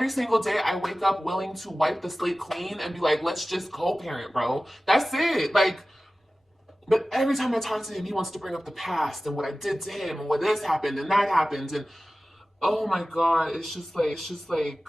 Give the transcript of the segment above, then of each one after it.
every single day I wake up willing to wipe the slate clean and be like, let's just co-parent, bro. That's it. Like, but every time I talk to him, he wants to bring up the past and what I did to him and what this happened and that happened. And oh my God, it's just like.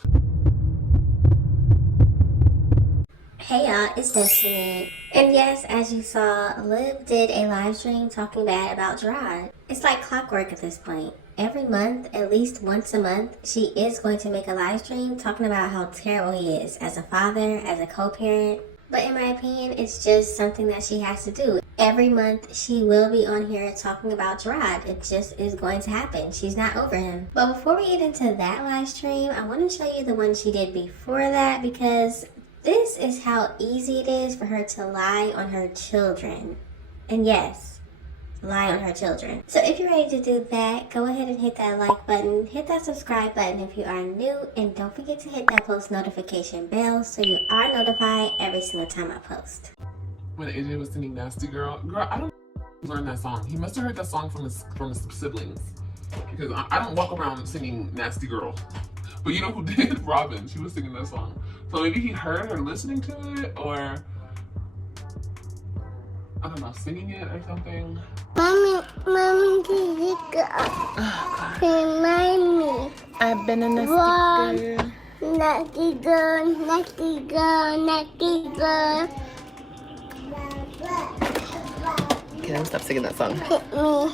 Hey y'all, it's Destiny. And yes, as you saw, Liv did a live stream talking bad about Jerrod. It's like clockwork at this point. Every month, at least once a month, she is going to make a live stream talking about how terrible he is as a father, as a co-parent. But in my opinion, it's just something that she has to do. Every month, she will be on here talking about Jerrod. It just is going to happen. She's not over him. But before we get into that live stream, I want to show you the one she did before that, because this is how easy it is for her to lie on her children. And yes, lie on her children. So if you're ready to do that, go ahead and hit that like button, hit that subscribe button if you are new, and don't forget to hit that post notification bell so you are notified every single time I post. When AJ was singing Nasty Girl, I don't learn that song. He must have heard that song from his siblings, because I don't walk around singing Nasty Girl. But you know who did? Robin. She was singing that song. So maybe he heard her listening to it, or I don't know, singing it or something. Mommy, did you go? Remind me. I've been a nasty girl. Nasty girl, nasty girl, nasty girl. Okay, I'll stop singing that song. Hit me.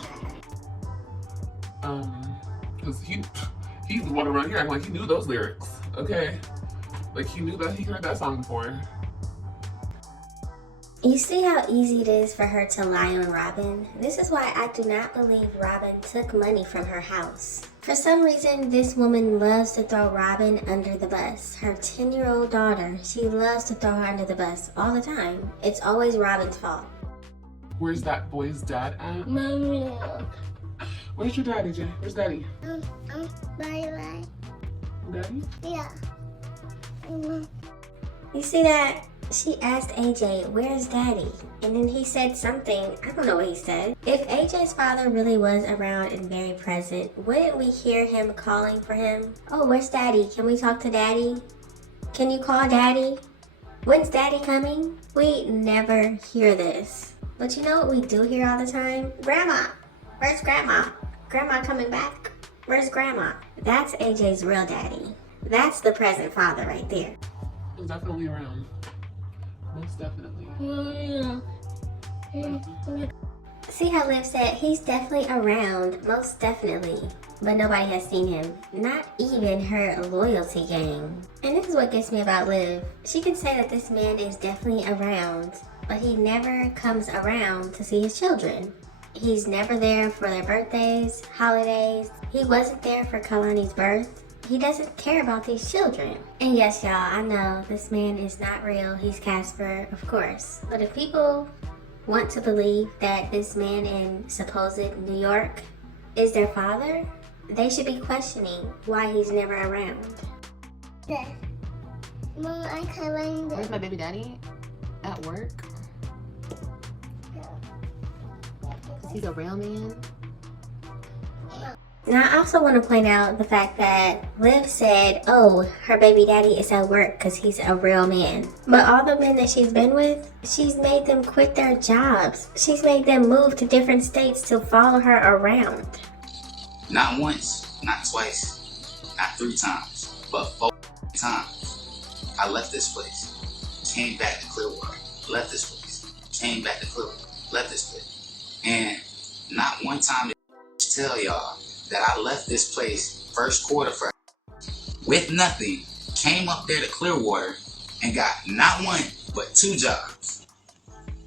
Because he's the one around here acting like he knew those lyrics, okay? Like he knew that he heard that song before. You see how easy it is for her to lie on Robin? This is why I do not believe Robin took money from her house. For some reason, this woman loves to throw Robin under the bus. Her 10-year-old daughter, she loves to throw her under the bus all the time. It's always Robin's fault. Where's that boy's dad at? Mommy. Where's your daddy, Jay? Where's daddy? Bye-bye. Daddy? Yeah. You see that? She asked AJ, where's daddy? And then he said something, I don't know what he said. If AJ's father really was around and very present, wouldn't we hear him calling for him? Oh, where's daddy? Can we talk to daddy? Can you call daddy? When's daddy coming? We never hear this. But you know what we do hear all the time? Grandma! Where's grandma? Grandma coming back? Where's grandma? That's AJ's real daddy. That's the present father right there. He's definitely around. Most definitely. See how Liv said he's definitely around, most definitely. But nobody has seen him. Not even her loyalty gang. And this is what gets me about Liv. She can say that this man is definitely around, but he never comes around to see his children. He's never there for their birthdays, holidays. He wasn't there for Kalani's birth. He doesn't care about these children. And yes, y'all, I know this man is not real. He's Casper, of course. But if people want to believe that this man in supposed New York is their father, they should be questioning why he's never around. Mom, I can't. Where's my baby daddy? At work? Is he a real man? Now, I also want to point out the fact that Liv said, oh, her baby daddy is at work because he's a real man. But all the men that she's been with, she's made them quit their jobs. She's made them move to different states to follow her around. Not once, not twice, not 3 times, but 4 times. I left this place, came back to Clearwater, left this place, came back to Clearwater, left this place. And not one time did I tell y'all that I left this place first quarter for with nothing, came up there to Clearwater and got not 1 but 2 jobs.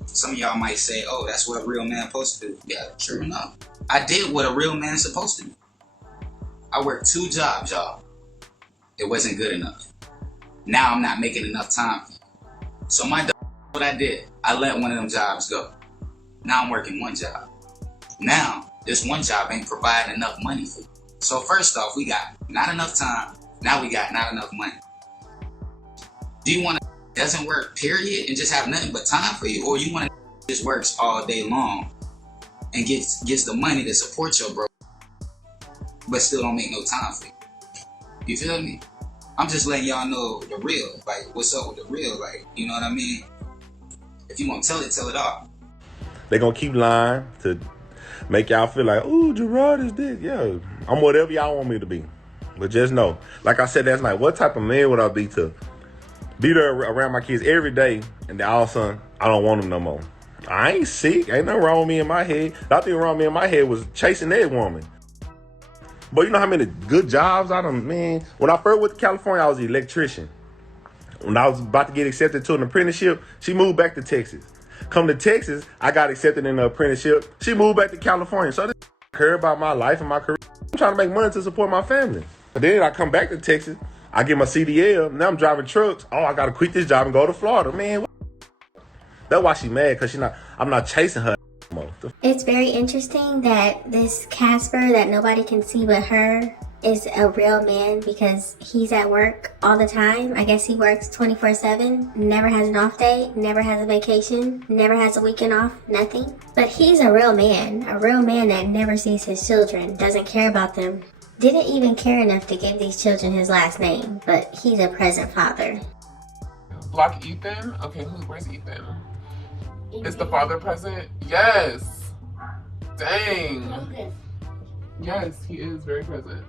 Some of y'all might say, oh, that's what a real man supposed to do. Yeah, sure enough. I did what a real man is supposed to do. I worked 2 jobs, y'all. It wasn't good enough. Now I'm not making enough time for you. So what I did, I let one of them jobs go. Now I'm working 1 job. Now, this 1 job ain't providing enough money for you. So first off, we got not enough time. Now we got not enough money. Do you want to doesn't work, period, and just have nothing but time for you? Or you want to just works all day long and gets the money to support your bro, but still don't make no time for you? You feel me? I'm just letting y'all know the real. Like, what's up with the real? Like, you know what I mean? If you want to tell it all. They gonna keep lying to make y'all feel like, ooh, Jerrod is this. Yeah, I'm whatever y'all want me to be. But just know, like I said last night, what type of man would I be to be there around my kids every day, and then all of a sudden, I don't want them no more. I ain't sick. Ain't nothing wrong with me in my head. The only thing wrong with me in my head was chasing that woman. But you know how many good jobs I done, man. When I first went to California, I was an electrician. When I was about to get accepted to an apprenticeship, she moved back to Texas. Come to Texas, I got accepted in the apprenticeship. She moved back to California. So I didn't care about my life and my career. I'm trying to make money to support my family. But then I come back to Texas, I get my CDL, now I'm driving trucks. Oh, I gotta quit this job and go to Florida. Man, that's why she mad, because I'm not chasing her anymore. It's very interesting that this Casper that nobody can see but her is a real man because he's at work all the time. I guess he works 24/7, never has an off day, never has a vacation, never has a weekend off, nothing. But he's a real man that never sees his children, doesn't care about them, didn't even care enough to give these children his last name, but he's a present father. Block Ethan? Okay, where's Ethan? Is the father present? Yes. Dang. Yes, he is very present.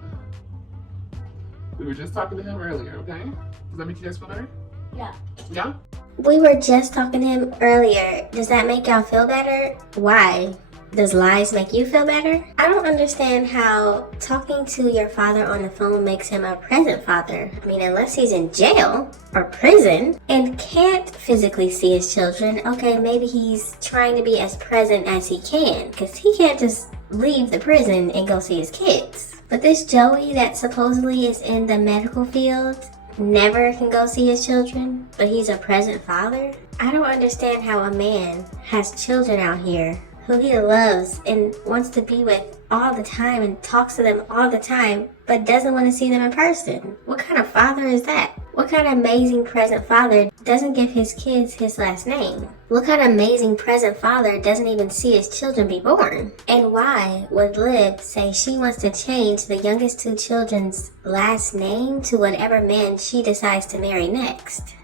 We were just talking to him earlier, okay? Does that make you guys feel better? Yeah. Yeah? We were just talking to him earlier. Does that make y'all feel better? Why? Does lies make you feel better? I don't understand how talking to your father on the phone makes him a present father. I mean, unless he's in jail or prison and can't physically see his children, okay, maybe he's trying to be as present as he can, because he can't just leave the prison and go see his kids. But this Joey that supposedly is in the medical field never can go see his children, but he's a present father? I don't understand how a man has children out here who he loves and wants to be with all the time and talks to them all the time, but doesn't want to see them in person. What kind of father is that? What kind of amazing present father doesn't give his kids his last name? What kind of amazing present father doesn't even see his children be born? And why would Liv say she wants to change the youngest two children's last name to whatever man she decides to marry next?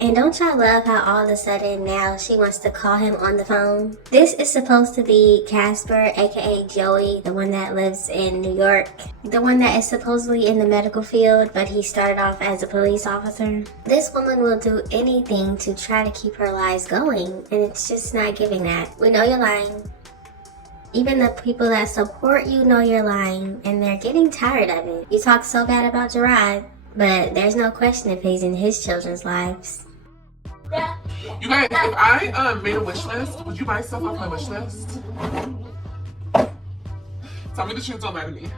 And don't y'all love how all of a sudden now she wants to call him on the phone? This is supposed to be Casper, aka Joey, the one that lives in New York. The one that is supposedly in the medical field, but he started off as a police officer. This woman will do anything to try to keep her lies going, and it's just not giving that. We know you're lying. Even the people that support you know you're lying, and they're getting tired of it. You talk so bad about Jerrod, but there's no question if he's in his children's lives. You guys, if I made a wish list, would you buy stuff off my wish list? Tell me the truth, don't lie to me.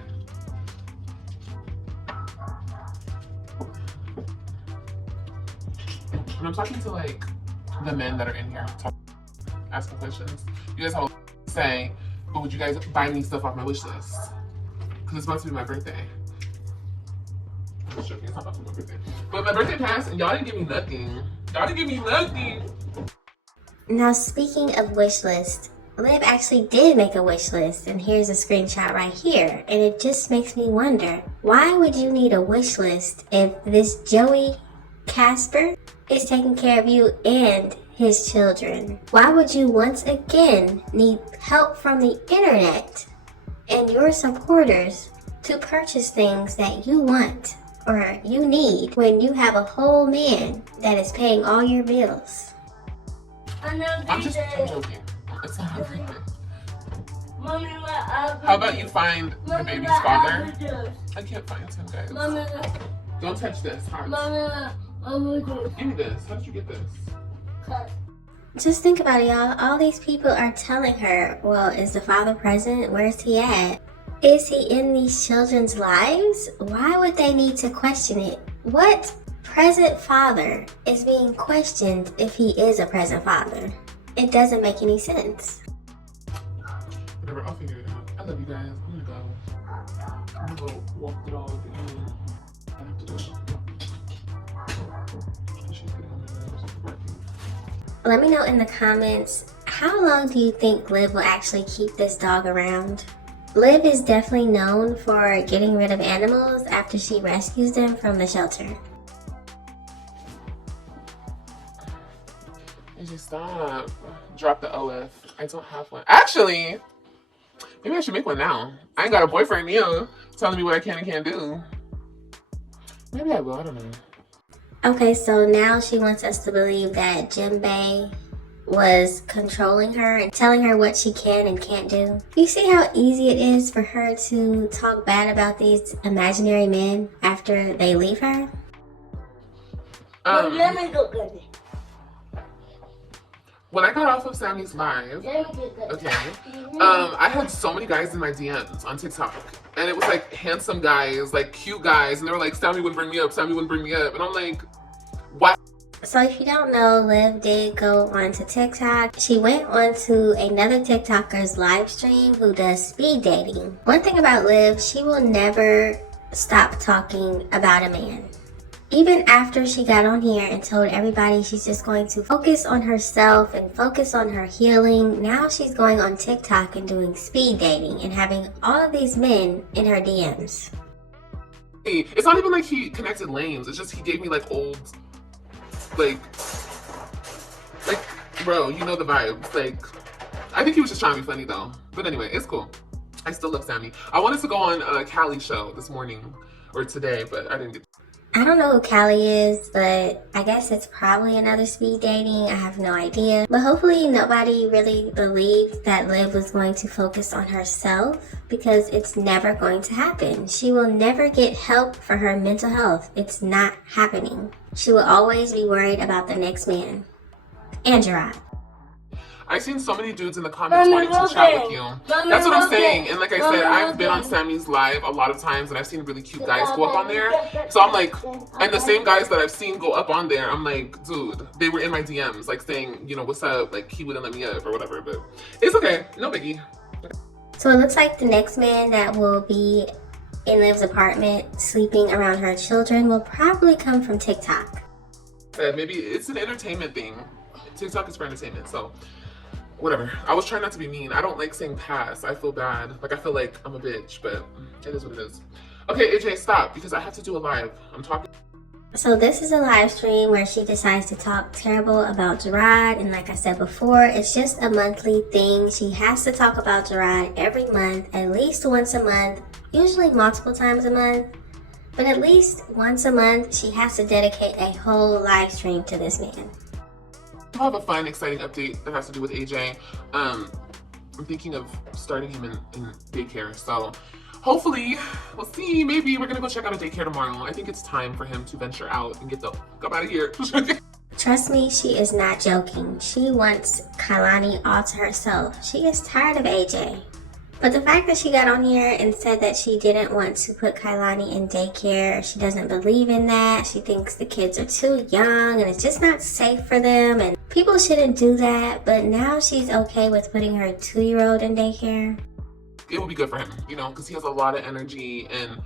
And I'm talking to like the men that are in here, asking questions. You guys have a say, but would you guys buy me stuff off my wish list? Because it's about to be my birthday. I'm just joking, it's not about to be my birthday. But my birthday passed and y'all didn't give me nothing. Y'all didn't give me nothing. Now, speaking of wish list, Liv actually did make a wish list, and here's a screenshot right here. And it just makes me wonder, why would you need a wish list if this Joey Casper is taking care of you and his children? Why would you once again need help from the internet and your supporters to purchase things that you want or you need when you have a whole man that is paying all your bills? I'm joking. It's not my birthday. How about you find the baby's father? I can't find him, guys. Don't touch this. Hearts. Give me this. How did you get this? Just think about it, y'all. All these people are telling her, well, is the father present? Where's he at? Is he in these children's lives? Why would they need to question it? What present father is being questioned if he is a present father? It doesn't make any sense. Whatever, I'll figure it out. I love you guys. I'm gonna go walk the dog and I have to do it. She's getting on my nerves. Let me know in the comments how long do you think Liv will actually keep this dog around? Liv is definitely known for getting rid of animals after she rescues them from the shelter. And just stop. Drop the OF. I don't have one. Actually, maybe I should make one now. I ain't got a boyfriend, you telling me what I can and can't do. Maybe I will. I don't know. Okay, so now she wants us to believe that Jimbei was controlling her and telling her what she can and can't do. You see how easy it is for her to talk bad about these imaginary men after they leave her? Let me go get it. When I got off of Sammy's live, Let me go get it. okay, I had so many guys in my DMs on TikTok, and it was like handsome guys, like cute guys, and they were like, Sammy wouldn't bring me up, Sammy wouldn't bring me up, and I'm like, what? So if you don't know, Liv did go onto TikTok. She went onto another TikToker's live stream who does speed dating. One thing about Liv, she will never stop talking about a man. Even after she got on here and told everybody she's just going to focus on herself and focus on her healing, now she's going on TikTok and doing speed dating and having all of these men in her DMs. It's not even like he connected lanes, it's just he gave me like old, like, bro, you know the vibes. Like, I think he was just trying to be funny though. But anyway, it's cool. I still love Sammy. I wanted to go on Callie's show this morning or today, but I didn't get. I don't know who Callie is, but I guess it's probably another speed dating. I have no idea. But hopefully nobody really believed that Liv was going to focus on herself, because it's never going to happen. She will never get help for her mental health. It's not happening. She will always be worried about the next man. And Jerrod. I've seen so many dudes in the comments wanting to chat with you. That's what I'm saying. And like I said, I've been on Sammy's live a lot of times and I've seen really cute guys go up on there. So I'm like, and the same guys that I've seen go up on there, I'm like, dude, they were in my DMs, like saying, you know, what's up? Like he wouldn't let me up or whatever, but it's okay. No biggie. So it looks like the next man that will be in Liv's apartment sleeping around her children will probably come from TikTok. Maybe it's an entertainment thing. TikTok is for entertainment, so whatever. I was trying not to be mean. I don't like saying pass. I feel bad. Like I feel like I'm a bitch, but it is what it is. Okay, AJ, stop, because I have to do a live. I'm talking. So this is a live stream where she decides to talk terrible about Jerrod, and like I said before, it's just a monthly thing. She has to talk about Jerrod every month, at least once a month, usually multiple times a month, but at least once a month she has to dedicate a whole live stream to this man. I have a fun, exciting update that has to do with AJ. I'm thinking of starting him in daycare, so hopefully, we'll see. Maybe we're gonna go check out a daycare tomorrow. I think it's time for him to venture out and get the fuck out of here. Trust me, she is not joking. She wants Kailani all to herself. She is tired of AJ. But the fact that she got on here and said that she didn't want to put Kailani in daycare, she doesn't believe in that. She thinks the kids are too young and it's just not safe for them and people shouldn't do that. But now she's okay with putting her 2-year-old in daycare. It will be good for him, you know, because he has a lot of energy. And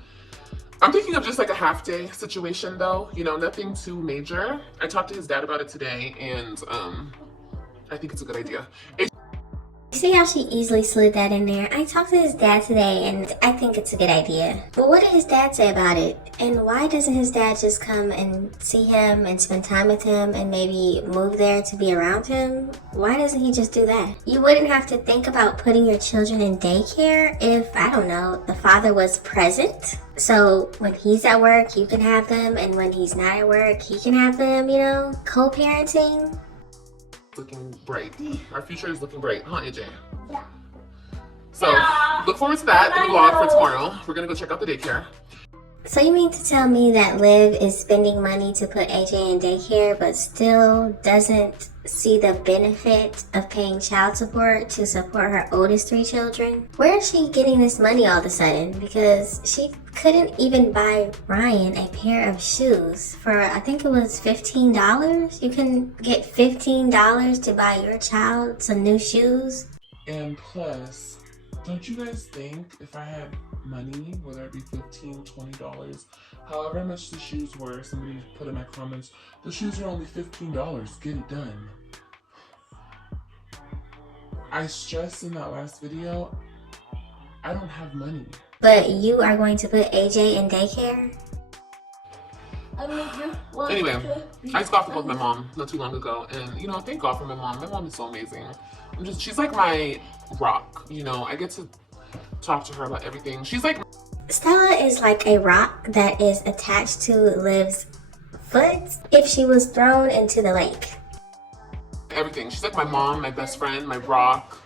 I'm thinking of just like a half-day situation though, you know, nothing too major. I talked to his dad about it today and I think it's a good idea. See how she easily slid that in there? I talked to his dad today and I think it's a good idea. But what did his dad say about it? And why doesn't his dad just come and see him and spend time with him and maybe move there to be around him? Why doesn't he just do that? You wouldn't have to think about putting your children in daycare if, I don't know, the father was present. So when he's at work, you can have them, and when he's not at work, he can have them, you know? Co-parenting. Looking bright. Our future is looking bright, huh, AJ? Yeah. So look forward to that in the vlog for tomorrow. We're gonna go check out the daycare. So you mean to tell me that Liv is spending money to put AJ in daycare but still doesn't see the benefit of paying child support to support her oldest 3 children? Where is she getting this money all of a sudden? Because she couldn't even buy Ryan a pair of shoes for, I think it was $15. You can get $15 to buy your child some new shoes. And plus, don't you guys think if I had money, whether it be $15, $20, however much the shoes were, somebody put in my comments, the shoes are only $15, get it done. I stressed in that last video, I don't have money. But you are going to put AJ in daycare? Anyway, I just got off the phone with my mom not too long ago, and you know, thank God for my mom. My mom is so amazing. She's like my rock. You know, I get to talk to her about everything. She's like. Stella is like a rock that is attached to Liv's foot if she was thrown into the lake. Everything. She's like my mom, my best friend, my rock,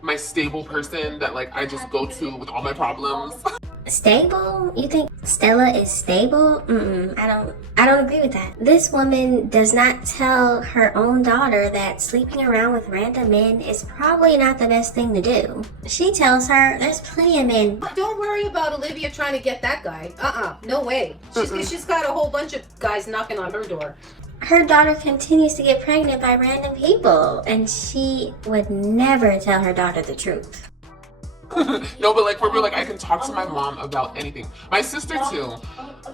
my stable person that like I just go to with all my problems. Stable? You think Stella is stable? I don't agree with that. This woman does not tell her own daughter that sleeping around with random men is probably not the best thing to do. She tells her there's plenty of men. Don't worry about Olivia trying to get that guy. No way. She's got a whole bunch of guys knocking on her door. Her daughter continues to get pregnant by random people, and she would never tell her daughter the truth. No, but like for real, like I can talk to my mom about anything. My sister too.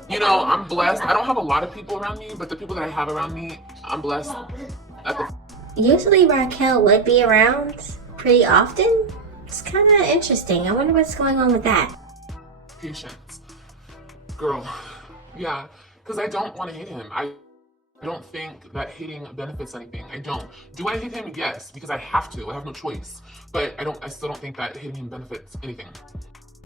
You know, I'm blessed. I don't have a lot of people around me, but the people that I have around me, I'm blessed. Usually Raquel would be around pretty often. It's kind of interesting. I wonder what's going on with that. Patience. Girl. Yeah, because I don't want to hit him. I don't think that hitting benefits anything. I don't. Do I hit him? Yes, because I have to. I have no choice. But I still don't think that hitting him benefits anything.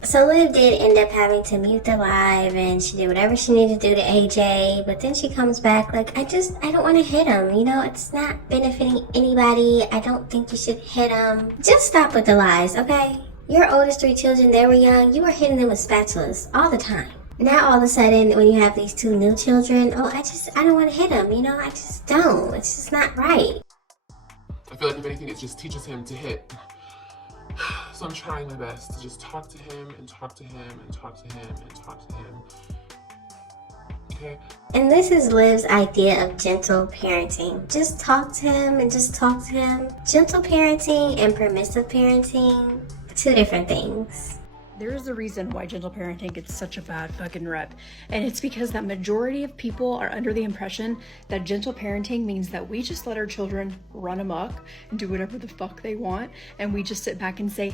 So Liv did end up having to mute the live, and she did whatever she needed to do to AJ, but then she comes back like, I don't want to hit him. You know, it's not benefiting anybody. I don't think you should hit him. Just stop with the lies, okay? Your oldest 3 children, they were young. You were hitting them with spatulas all the time. Now all of a sudden, when you have these 2 new children, oh, I don't want to hit him, you know, I just don't. It's just not right. I feel like if anything, it just teaches him to hit. So I'm trying my best to just talk to him and talk to him and talk to him and talk to him. Okay? And this is Liv's idea of gentle parenting. Just talk to him and just talk to him. Gentle parenting and permissive parenting, 2 different things. There's a reason why gentle parenting gets such a bad fucking rep. And it's because that majority of people are under the impression that gentle parenting means that we just let our children run amok and do whatever the fuck they want. And we just sit back and say,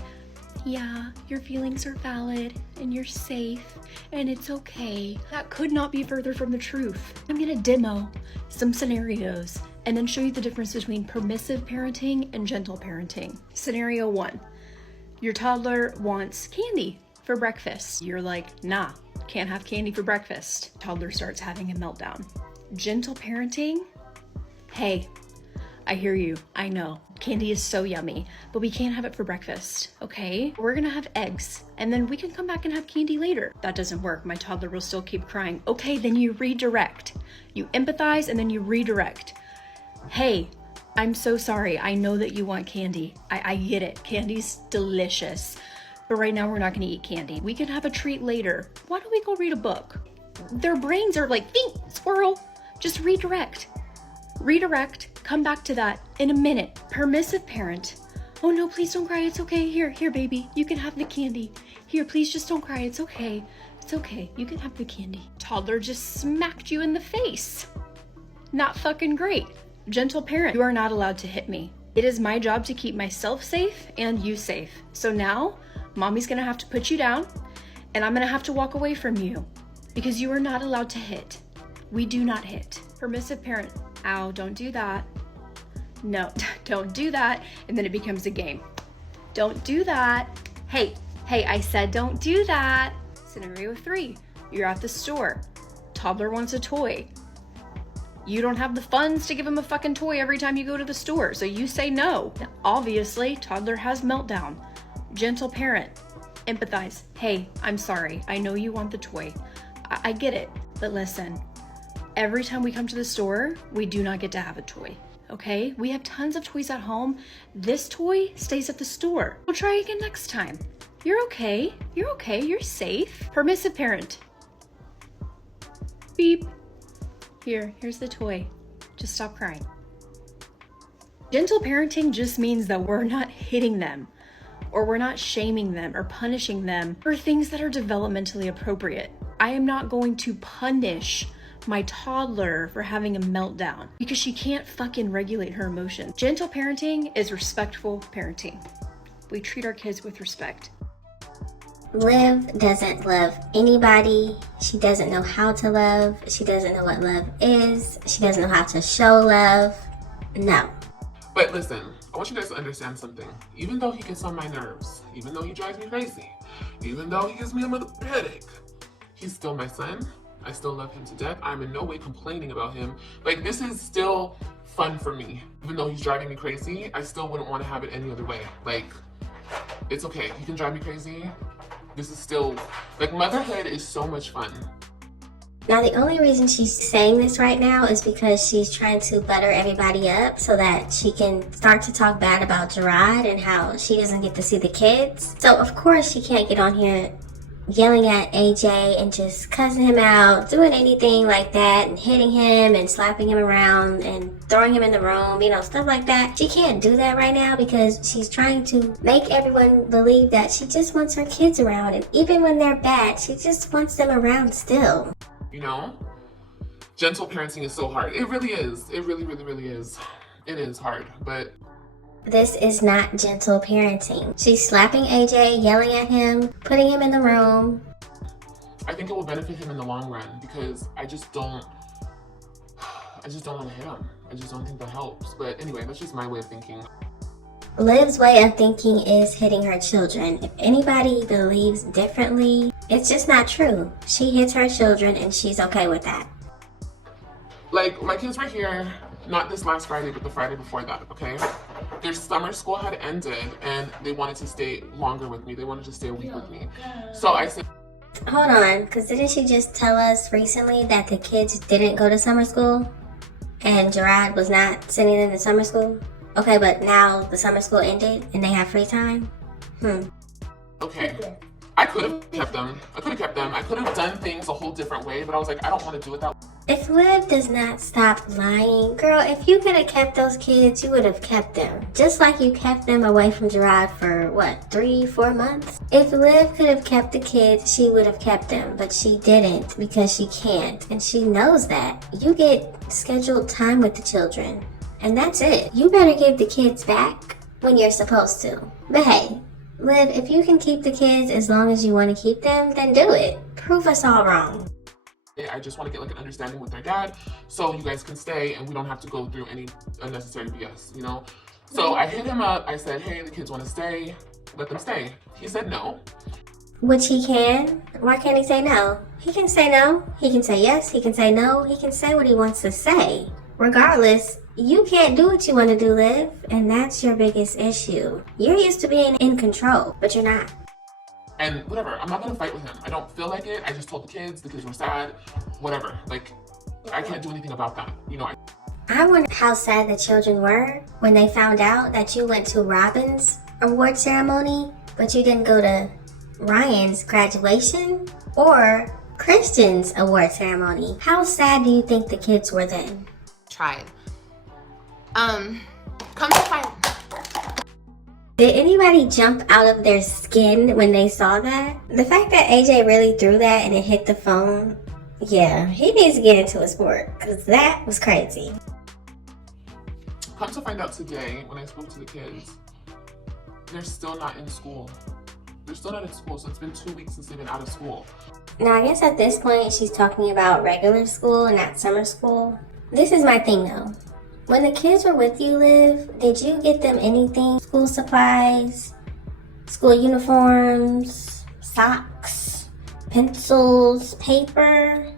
yeah, your feelings are valid and you're safe and it's okay. That could not be further from the truth. I'm gonna demo some scenarios and then show you the difference between permissive parenting and gentle parenting. Scenario 1. Your toddler wants candy for breakfast. You're like, nah, can't have candy for breakfast. Toddler starts having a meltdown. Gentle parenting, hey, I hear you, I know. Candy is so yummy, but we can't have it for breakfast, okay? We're gonna have eggs, and then we can come back and have candy later. That doesn't work, my toddler will still keep crying. Okay, then you redirect. You empathize, and then you redirect. Hey, I'm so sorry. I know that you want candy. I get it. Candy's delicious. But right now we're not gonna eat candy. We can have a treat later. Why don't we go read a book? Their brains are like, think, squirrel. Just redirect. Redirect, come back to that in a minute. Permissive parent. Oh no, please don't cry. It's okay. Here, baby. You can have the candy. Here, please just don't cry. It's okay. It's okay. You can have the candy. Toddler just smacked you in the face. Not fucking great. Gentle parent, you are not allowed to hit me. It is my job to keep myself safe and you safe. So now, mommy's gonna have to put you down and I'm gonna have to walk away from you because you are not allowed to hit. We do not hit. Permissive parent, ow, don't do that. No, don't do that. And then it becomes a game. Don't do that. Hey, I said don't do that. Scenario 3, you're at the store. Toddler wants a toy. You don't have the funds to give him a fucking toy every time you go to the store, so you say no. Now, obviously, toddler has meltdown. Gentle parent, empathize. Hey, I'm sorry. I know you want the toy. I get it, but listen, every time we come to the store, we do not get to have a toy, okay? We have tons of toys at home. This toy stays at the store. We'll try again next time. You're okay. You're okay. You're safe. Permissive parent. Beep. Here's the toy. Just stop crying. Gentle parenting just means that we're not hitting them, or we're not shaming them or punishing them for things that are developmentally appropriate. I am not going to punish my toddler for having a meltdown because she can't fucking regulate her emotions. Gentle parenting is respectful parenting. We treat our kids with respect. Liv doesn't love anybody. She doesn't know how to love. She doesn't know what love is. She doesn't know how to show love. No. But listen, I want you guys to understand something. Even though he gets on my nerves, even though he drives me crazy, even though he gives me a mother headache, he's still my son. I still love him to death. I'm in no way complaining about him. Like, this is still fun for me. Even though he's driving me crazy, I still wouldn't want to have it any other way. Like, it's okay. He can drive me crazy. This is still, like, motherhood is so much fun. Now, the only reason she's saying this right now is because she's trying to butter everybody up so that she can start to talk bad about Jerrod and how she doesn't get to see the kids. So, of course, she can't get on here yelling at AJ and just cussing him out, doing anything like that, and hitting him and slapping him around and throwing him in the room, you know, stuff like that. She can't do that right now because she's trying to make everyone believe that she just wants her kids around, and even when they're bad, she just wants them around still. You know? Gentle parenting is so hard. It really is. It really, really, really is. It is hard, but this is not gentle parenting. She's slapping AJ, yelling at him, putting him in the room. I think it will benefit him in the long run because I just don't want to hit him. I just don't think that helps. But anyway, that's just my way of thinking. Liv's way of thinking is hitting her children. If anybody believes differently, it's just not true. She hits her children and she's okay with that. Like, my kids were here, not this last Friday, but the Friday before that, okay? Their summer school had ended and they wanted to stay longer with me. They wanted to stay a week with me. So I said, hold on, because didn't she just tell us recently that the kids didn't go to summer school and Jerrod was not sending them to summer school? Okay, but now the summer school ended and they have free time? Okay. I could have kept them. I could have done things a whole different way, but I was like, I don't want to do it that way. If Liv does not stop lying, girl, if you could have kept those kids, you would have kept them. Just like you kept them away from Jerrod for, what, 3-4 months? If Liv could have kept the kids, she would have kept them, but she didn't because she can't, and she knows that. You get scheduled time with the children, and that's it. You better give the kids back when you're supposed to. But hey, Liv, if you can keep the kids as long as you want to keep them, then do it. Prove us all wrong. I just want to get like an understanding with their dad so you guys can stay and we don't have to go through any unnecessary BS, you know? So I hit him up. I said, hey, the kids want to stay. Let them stay. He said no. Which he can. Why can't he say no? He can say no. He can say yes. He can say no. He can say what he wants to say. Regardless, you can't do what you want to do, Liv, and that's your biggest issue. You're used to being in control, but you're not. And whatever, I'm not gonna fight with him. I don't feel like it. I just told the kids were sad, whatever. Like, I can't do anything about that. You know, I wonder how sad the children were when they found out that you went to Robin's award ceremony, but you didn't go to Ryan's graduation or Christian's award ceremony. How sad do you think the kids were then? Tried. Come to fight. Did anybody jump out of their skin when they saw that? The fact that AJ really threw that and it hit the phone, yeah, he needs to get into a sport because that was crazy. come to find out today when I spoke to the kids, they're still not in school. They're still not in school, so it's been 2 weeks since they've been out of school. Now, I guess at this point, she's talking about regular school and not summer school. This is my thing, though. When the kids were with you, Liv, did you get them anything? School supplies, school uniforms, socks, pencils, paper,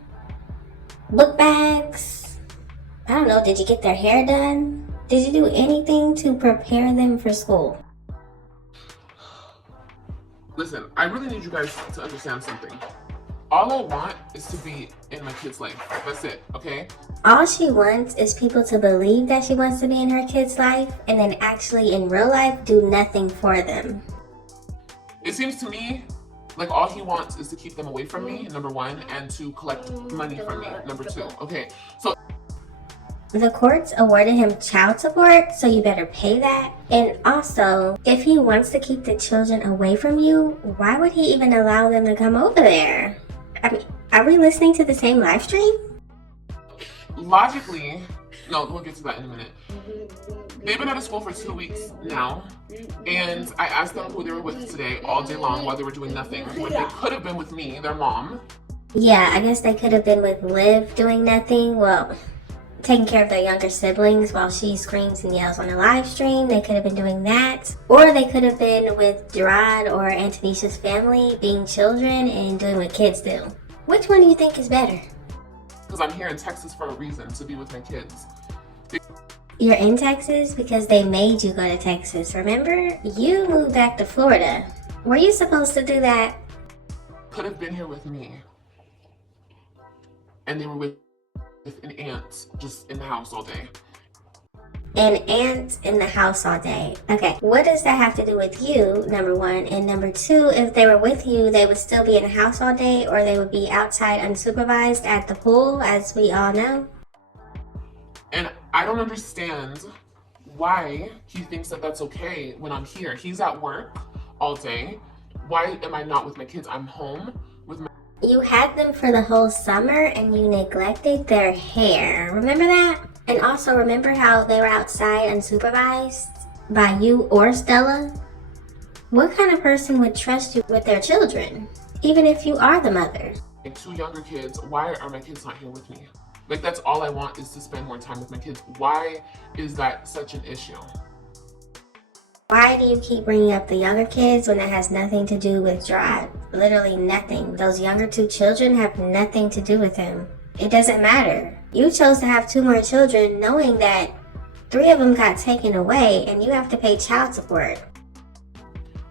book bags? I don't know, did you get their hair done? Did you do anything to prepare them for school? Listen, I really need you guys to understand something. All I want is to be in my kid's life. That's it, okay? All she wants is people to believe that she wants to be in her kid's life and then actually in real life do nothing for them. It seems to me like all he wants is to keep them away from me, number one, and to collect money from me, number two. Okay, so the courts awarded him child support, so you better pay that. And also, if he wants to keep the children away from you, why would he even allow them to come over there? I mean, are we listening to the same live stream? logically, no, we'll get to that in a minute. They've been out of school for 2 weeks now, and I asked them who they were with today all day long while they were doing nothing. When they could have been with me, their mom. Yeah, I guess they could have been with Liv doing nothing. Well, taking care of their younger siblings while she screams and yells on the live stream. They could have been doing that. Or they could have been with Jerrod or Antonisha's family being children and doing what kids do. Which one do you think is better? Because I'm here in Texas for a reason, to be with my kids. You're in Texas because they made you go to Texas. Remember? You moved back to Florida. Were you supposed to do that? Could have been here with me. And they were with an aunt just in the house all day. An aunt in the house all day. Okay, what does that have to do with you, number one? And number two, if they were with you, they would still be in the house all day, or they would be outside unsupervised at the pool, as we all know? And I don't understand why he thinks that that's okay when I'm here. He's at work all day. Why am I not with my kids? I'm home with my... You had them for the whole summer and you neglected their hair. Remember that? And also remember how they were outside unsupervised by you or Stella? What kind of person would trust you with their children, even if you are the mother? And 2 younger kids, why are my kids not here with me? Like, that's all I want, is to spend more time with my kids. Why is that such an issue? Why do you keep bringing up the younger kids when that has nothing to do with Jerrod? Literally nothing. Those younger 2 children have nothing to do with him. It doesn't matter. You chose to have 2 more children knowing that 3 of them got taken away and you have to pay child support.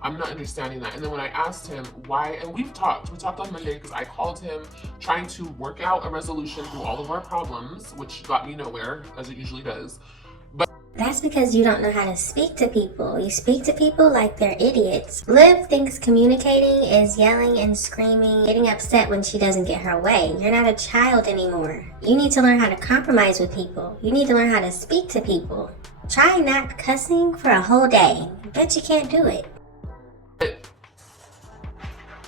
I'm not understanding that. And then when I asked him why, and we talked on Monday because I called him trying to work out a resolution through all of our problems, which got me nowhere, as it usually does. That's because you don't know how to speak to people. You speak to people like they're idiots. Liv thinks communicating is yelling and screaming, getting upset when she doesn't get her way. You're not a child anymore. You need to learn how to compromise with people. You need to learn how to speak to people. Try not cussing for a whole day. Bet you can't do it. But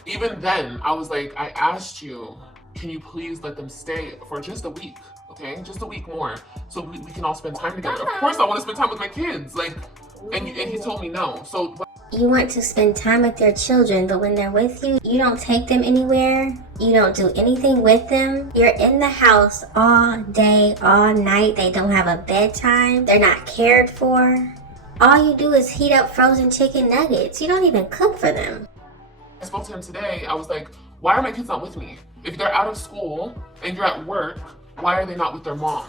even then, I was like, I asked you, can you please let them stay for just a week? Okay, just a week more, so we can all spend time together. Of course, I want to spend time with my kids. Like, and he told me no. So you want to spend time with your children, but when they're with you, you don't take them anywhere. You don't do anything with them. You're in the house all day, all night. They don't have a bedtime. They're not cared for. All you do is heat up frozen chicken nuggets. You don't even cook for them. I spoke to him today. I was like, why are my kids not with me? If they're out of school and you're at work, why are they not with their mom?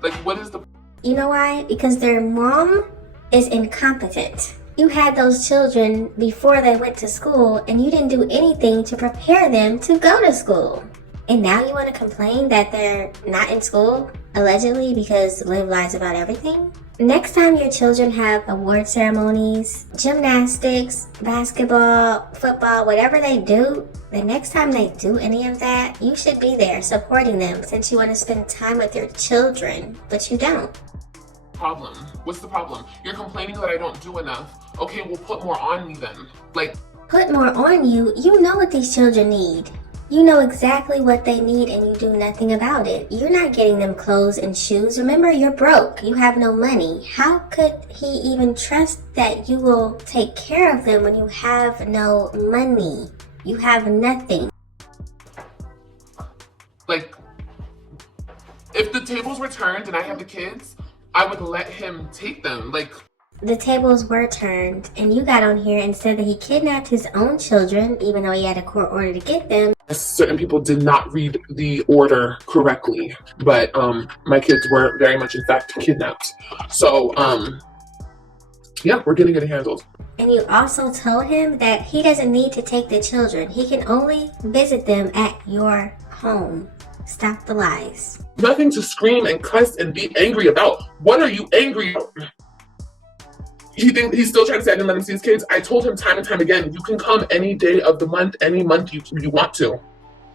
Like, what is the... You know why? Because their mom is incompetent. You had those children before they went to school and you didn't do anything to prepare them to go to school. And now you want to complain that they're not in school, allegedly, because Liv lies about everything? Next time your children have award ceremonies, gymnastics, basketball, football, whatever they do, the next time they do any of that, you should be there supporting them since you want to spend time with your children, but you don't. Problem? What's the problem? You're complaining that I don't do enough. Okay, well, put more on me then. Like, put more on you? You know what these children need. You know exactly what they need and you do nothing about it. You're not getting them clothes and shoes. Remember, you're broke. You have no money. How could he even trust that you will take care of them when you have no money? You have nothing. Like, if the tables were turned and I had the kids, I would let him take them. Like, the tables were turned and you got on here and said that he kidnapped his own children, even though he had a court order to get them. certain people did not read the order correctly, but my kids were very much, in fact, kidnapped. So, yeah, we're getting it handled. And you also told him that he doesn't need to take the children. He can only visit them at your home. Stop the lies. Nothing to scream and cuss and be angry about. What are you angry about? He's still trying to say I didn't let him see his kids. I told him time and time again, you can come any day of the month, any month you want to.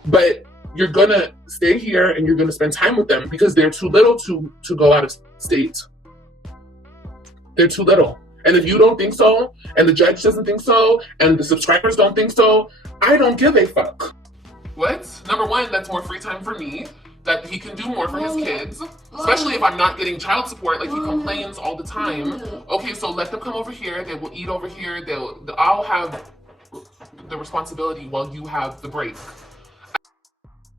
But you're gonna stay here and you're gonna spend time with them because they're too little to go out of state. They're too little. And if you don't think so, and the judge doesn't think so, and the subscribers don't think so, I don't give a fuck. What? Number one, that's more free time for me. that he can do more for his kids, especially if I'm not getting child support. Like, he complains all the time. Okay, so let them come over here. They will eat over here. I'll have the responsibility while you have the break.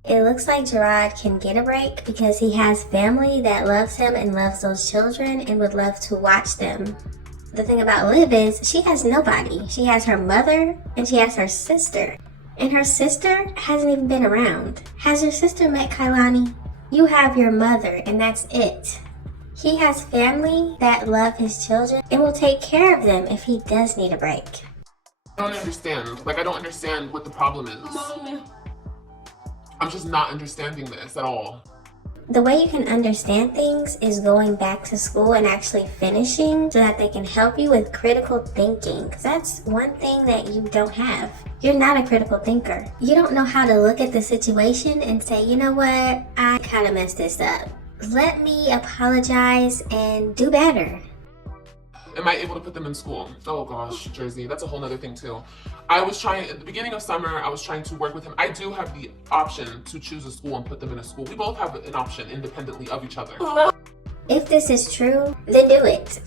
It looks like Jerrod can get a break because he has family that loves him and loves those children and would love to watch them. The thing about Liv is she has nobody. She has her mother and she has her sister. And her sister hasn't even been around. Has your sister met Kailani? You have your mother and that's it. He has family that love his children and will take care of them if he does need a break. I don't understand. Like, I don't understand what the problem is. I'm just not understanding this at all. The way you can understand things is going back to school and actually finishing so that they can help you with critical thinking. Because that's one thing that you don't have. You're not a critical thinker. You don't know how to look at the situation and say, you know what, I kind of messed this up. Let me apologize and do better. Am I able to put them in school? Oh gosh, Jersey, that's a whole nother thing too. I was trying, at the beginning of summer, I was trying to work with him. I do have the option to choose a school and put them in a school. We both have an option independently of each other. If this is true, then do it.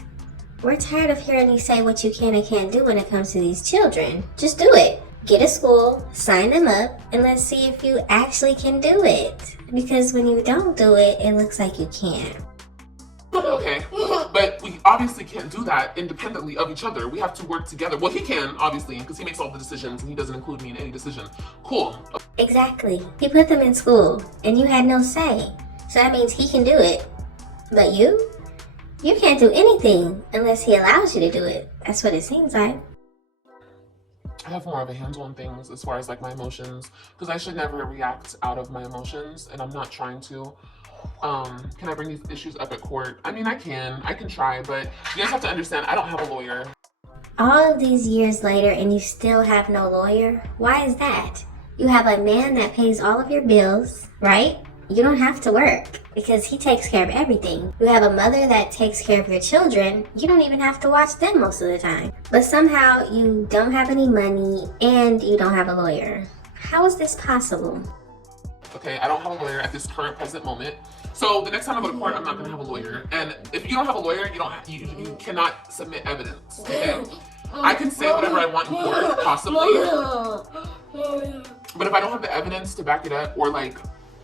We're tired of hearing you say what you can and can't do when it comes to these children. Just do it. Get a school, sign them up, and let's see if you actually can do it. Because when you don't do it, it looks like you can't. Okay, but we obviously can't do that independently of each other. We have to work together. Well, he can, obviously, because he makes all the decisions and he doesn't include me in any decision. Cool. Exactly. He put them in school and you had no say. So that means he can do it. But you can't do anything unless he allows you to do it. That's what it seems like. I have more of a handle on things as far as like my emotions, because I should never react out of my emotions, and I'm not trying to. Can I bring these issues up at court? I mean, I can try, but you guys have to understand, I don't have a lawyer. All of these years later and you still have no lawyer? Why is that? You have a man that pays all of your bills, right? You don't have to work because he takes care of everything. You have a mother that takes care of your children. You don't even have to watch them most of the time. But somehow you don't have any money and you don't have a lawyer. How is this possible? Okay, I don't have a lawyer at this current present moment. So the next time I go to court, I'm not gonna have a lawyer. And if you don't have a lawyer, you cannot submit evidence. Okay? I can say whatever I want in court, possibly. But if I don't have the evidence to back it up, or like,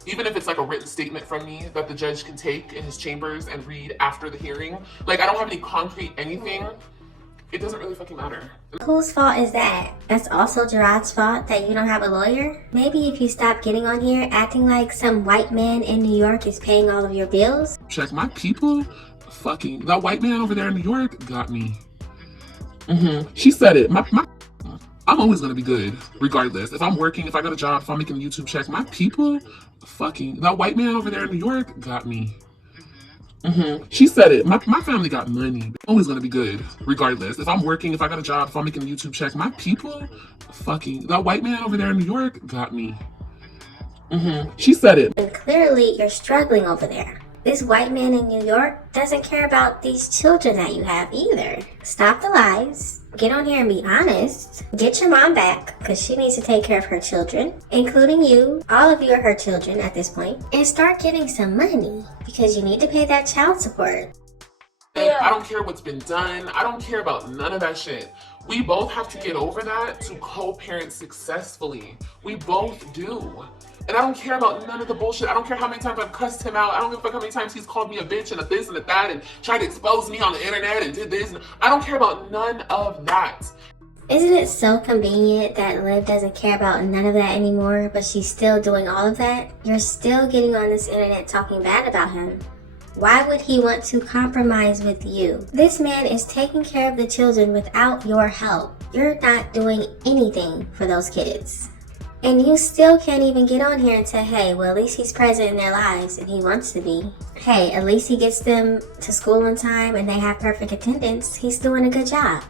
even if it's like a written statement from me that the judge can take in his chambers and read after the hearing, like I don't have any concrete anything, it doesn't really fucking matter. Whose fault is that? That's also Jerrod's fault that you don't have a lawyer? Maybe if you stop getting on here acting like some white man in New York is paying all of your bills? Check my people, fucking, that white man over there in New York got me. She said it. I'm always gonna be good, regardless. If I'm working, if I got a job, if I'm making a YouTube check, my people, fucking, that white man over there in New York got me. She said it. My family got money. Always gonna be good, regardless. If I'm working, if I got a job, if I'm making a YouTube check, my people, fucking, that white man over there in New York got me. She said it. And clearly you're struggling over there. This white man in New York doesn't care about these children that you have either. Stop the lies. Get on here and be honest. Get your mom back, because she needs to take care of her children, including you. All of you are her children at this point. And start getting some money, because you need to pay that child support. I don't care what's been done. I don't care about none of that shit. We both have to get over that to co-parent successfully. We both do. And I don't care about none of the bullshit. I don't care how many times I've cussed him out. I don't give a fuck how many times he's called me a bitch and a this and a that and tried to expose me on the internet and did this. I don't care about none of that. Isn't it so convenient that Liv doesn't care about none of that anymore, but she's still doing all of that? You're still getting on this internet talking bad about him. Why would he want to compromise with you? This man is taking care of the children without your help. You're not doing anything for those kids. And you still can't even get on here and say, hey, well, at least he's present in their lives and he wants to be. Hey, at least he gets them to school on time and they have perfect attendance. He's doing a good job.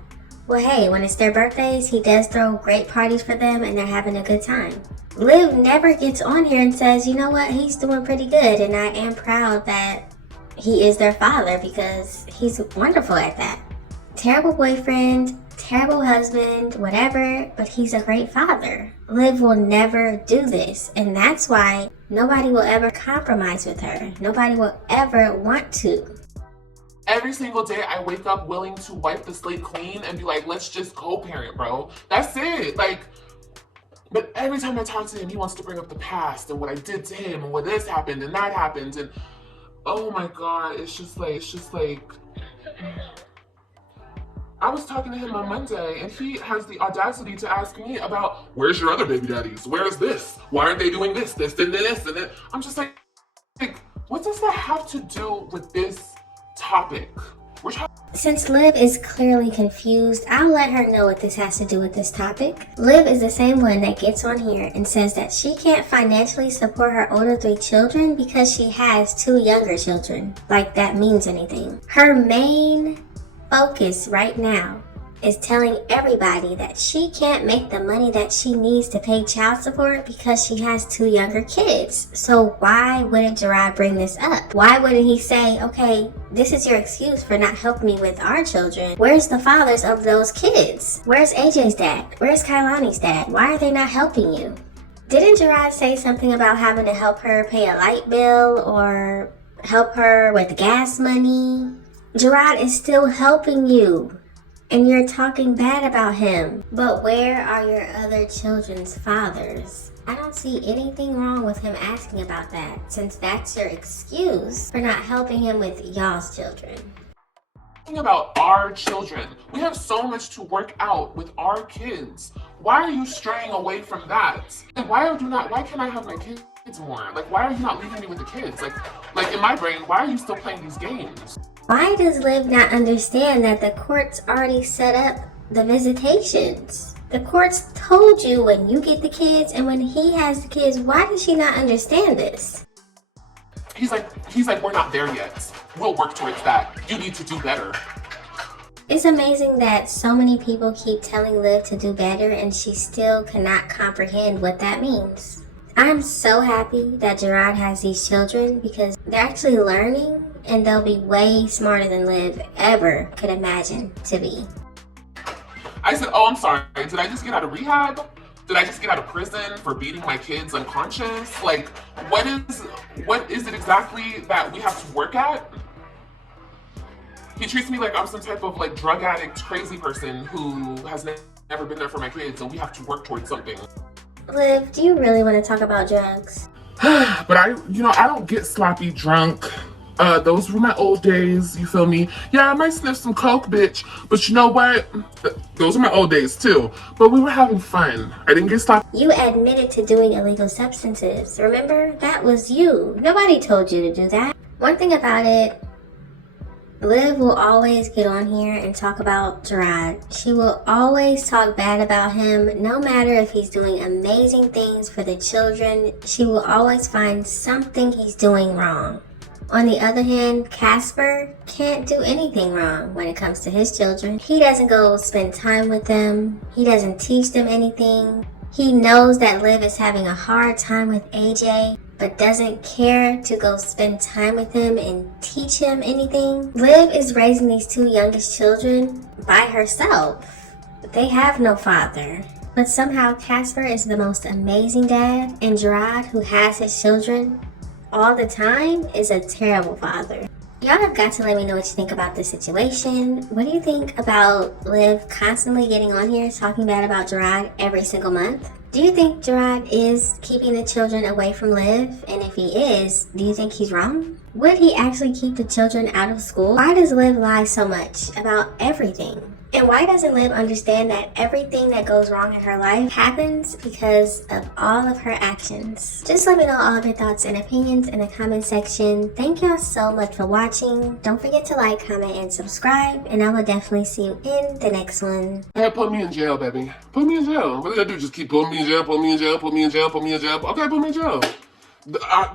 Well, hey, when it's their birthdays, he does throw great parties for them and they're having a good time. Liv never gets on here and says, you know what, he's doing pretty good and I am proud that he is their father because he's wonderful at that. Terrible boyfriend, terrible husband, whatever, but he's a great father. Liv will never do this, and that's why Nobody will ever compromise with her. Nobody will ever want to. Every single day I wake up willing to wipe the slate clean and be like, let's just co-parent, bro. That's it. Like, but every time I talk to him, he wants to bring up the past and what I did to him and what this happened and that happened. And oh my God, it's just like, I was talking to him on Monday and he has the audacity to ask me about, where's your other baby daddies? Where is this? Why aren't they doing this and this? And then I'm just like, what does that have to do with this topic? Since Liv is clearly confused, I'll let her know what this has to do with this topic. Liv is the same one that gets on here and says that she can't financially support her older 3 children because she has 2 younger children. Like that means anything. Her main focus right now is telling everybody that she can't make the money that she needs to pay child support because she has 2 younger kids. So why wouldn't Jerrod bring this up? Why wouldn't he say, okay, this is your excuse for not helping me with our children. Where's the fathers of those kids? Where's AJ's dad? Where's Kailani's dad? Why are they not helping you? Didn't Jerrod say something about having to help her pay a light bill or help her with gas money? Jerrod is still helping you. And you're talking bad about him. But where are your other children's fathers? I don't see anything wrong with him asking about that, since that's your excuse for not helping him with y'all's children. Talking about our children. We have so much to work out with our kids. Why are you straying away from that? And why can't I have my kids more? Like, why are you not leaving me with the kids? Like in my brain, why are you still playing these games? Why does Liv not understand that the courts already set up the visitations? The courts told you when you get the kids and when he has the kids. Why does she not understand this? He's like, we're not there yet. We'll work towards that. You need to do better. It's amazing that so many people keep telling Liv to do better and she still cannot comprehend what that means. I'm so happy that Jerrod has these children because they're actually learning and they'll be way smarter than Liv ever could imagine to be. I said, oh, I'm sorry. Did I just get out of rehab? Did I just get out of prison for beating my kids unconscious? Like, what is it exactly that we have to work at? He treats me like I'm some type of like drug addict, crazy person who has never been there for my kids and we have to work towards something. Liv, do you really want to talk about drugs? But I don't get sloppy drunk. Those were my old days, you feel me? Yeah, I might sniff some coke, bitch. But you know what? Those are my old days too. But we were having fun. I didn't get sloppy. You admitted to doing illegal substances. Remember? That was you. Nobody told you to do that. One thing about it, Liv will always get on here and talk about Jerrod. She will always talk bad about him, no matter if he's doing amazing things for the children. She will always find something he's doing wrong. On the other hand, Casper can't do anything wrong when it comes to his children. He doesn't go spend time with them. He doesn't teach them anything. He knows that Liv is having a hard time with AJ, but doesn't care to go spend time with him and teach him anything. Liv is raising these 2 youngest children by herself. They have no father. But somehow Casper is the most amazing dad, and Jerrod, who has his children all the time, is a terrible father. Y'all have got to let me know what you think about this situation. What do you think about Liv constantly getting on here talking bad about Jerrod every single month? Do you think Jerrod is keeping the children away from Liv? And if he is, do you think he's wrong? Would he actually keep the children out of school? Why does Liv lie so much about everything? And why doesn't Liv understand that everything that goes wrong in her life happens because of all of her actions? Just let me know all of your thoughts and opinions in the comment section. Thank y'all so much for watching. Don't forget to like, comment, and subscribe. And I will definitely see you in the next one. Hey, put me in jail, baby. Put me in jail. What did I do? Just keep putting me in jail, put me in jail, put me in jail, put me in jail. Okay, put me in jail.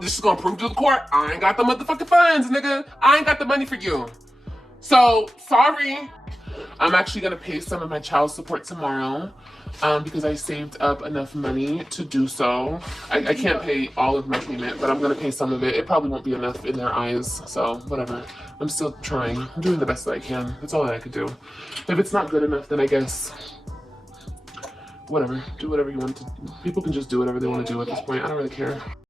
This is gonna prove to the court I ain't got the motherfucking funds, nigga. I ain't got the money for you. So, sorry. I'm actually gonna pay some of my child support tomorrow because I saved up enough money to do so. I can't pay all of my payment, but I'm gonna pay some of it. It probably won't be enough in their eyes, so whatever. I'm still trying. I'm doing the best that I can. That's all that I could do. If it's not good enough, then I guess, whatever. Do whatever you want to. People can just do whatever they want to do at this point. I don't really care.